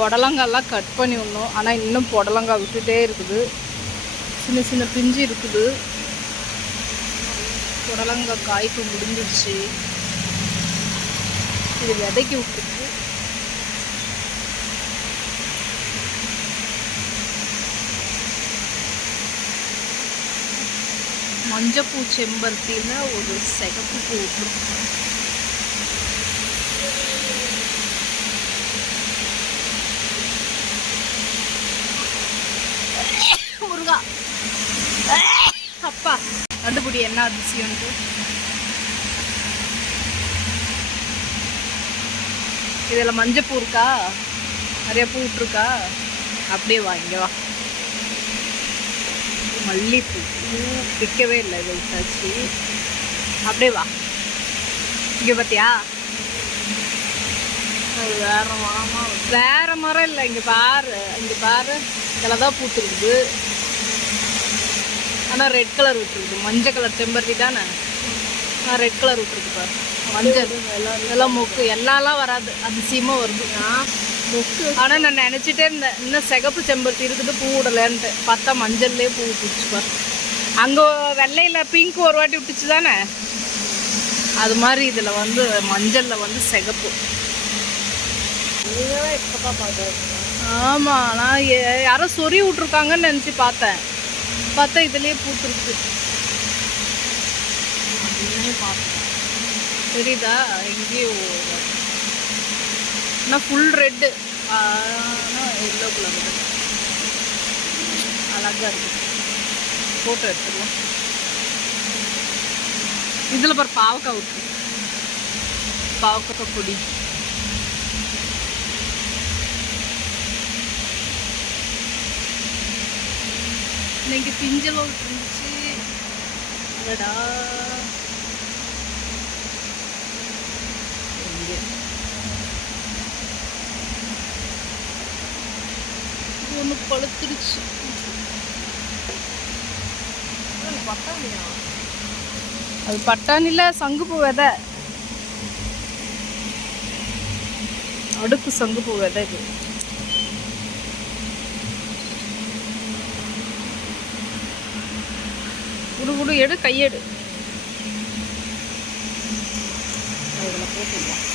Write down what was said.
புடலங்காய்லாம் cut பண்ணி விடணும். ஆனால் இன்னும் புடலங்காய் விட்டுட்டே இருக்குது. சின்ன சின்ன பிஞ்சு இருக்குது. புடலங்காய் காய்ப்பு முடிஞ்சிடுச்சு. இது விதைக்கி விட்டுருக்கு. மஞ்சப்பூ செம்பருத்தியில் ஒரு சிகப்பு பூ விட்டுருக்கு. முருகா அப்பா கண்டுபிடி என்ன அதிசயம்ட்டு. இதில் மஞ்சப்பூ இருக்கா, நிறைய பூ விட்டுருக்கா. அப்படியே வா, இங்கே வா. மல்லிப்பூ பிக்கவே இல்லை, இதை விட்டாச்சு. அப்படியே வா, இங்கே பார்த்தியா. வேற மரம் இல்லை, இங்கே பாரு, இங்கே பாரு. இதில் தான் பூத்துருக்குது. ஆனால் ரெட் கலர் விட்டுருக்குது. மஞ்சள் கலர் செம்பருத்தி தானே, ரெட் கலர் விட்டுருக்கு பாரு. மஞ்சள் இதெல்லாம் மொக்கு எல்லாம் வராது, அதிசயமாக வருது மொக்கு. ஆனால் நான் நினச்சிட்டே இருந்தேன் இன்னும் சிகப்பு செம்பருத்தி இருக்குது பூ விடலன்ட்டு. பார்த்தா மஞ்சள்லேயே பூ விட்டுச்சு பாரு. அங்கே வெள்ளையில் பிங்க் ஒரு வாட்டி விட்டுச்சு தானே, அது மாதிரி இதில் வந்து மஞ்சளில் வந்து சிகப்பு. ஆமாம், நான் யாரோ சொறி விட்ருக்காங்கன்னு நினச்சி பார்த்தேன். பார்த்தா இதுலேயே பூத்துருக்கு. தெரியுதா எங்கேயோ. ஆனால் ஃபுல் ரெட்டு, ஆனால் எல்லோ கலர் அழகாக இருக்குது. ஃபோட்டோ எடுத்துருவோம். இதில் பாரு பாவக்காய் விட்டு, பாவக்காய் பொடி. இன்னைக்கு பிஞ்சலும் இருந்துச்சு. இல்லடா ஒன்று பழுத்துருச்சு. அது பட்டாணில சங்குப்பூ விதை, அடுக்கு சங்குப்பூ விதை. இது குடு குடு எடு, கையெடு. இதில் போட்டுக்கலாம்.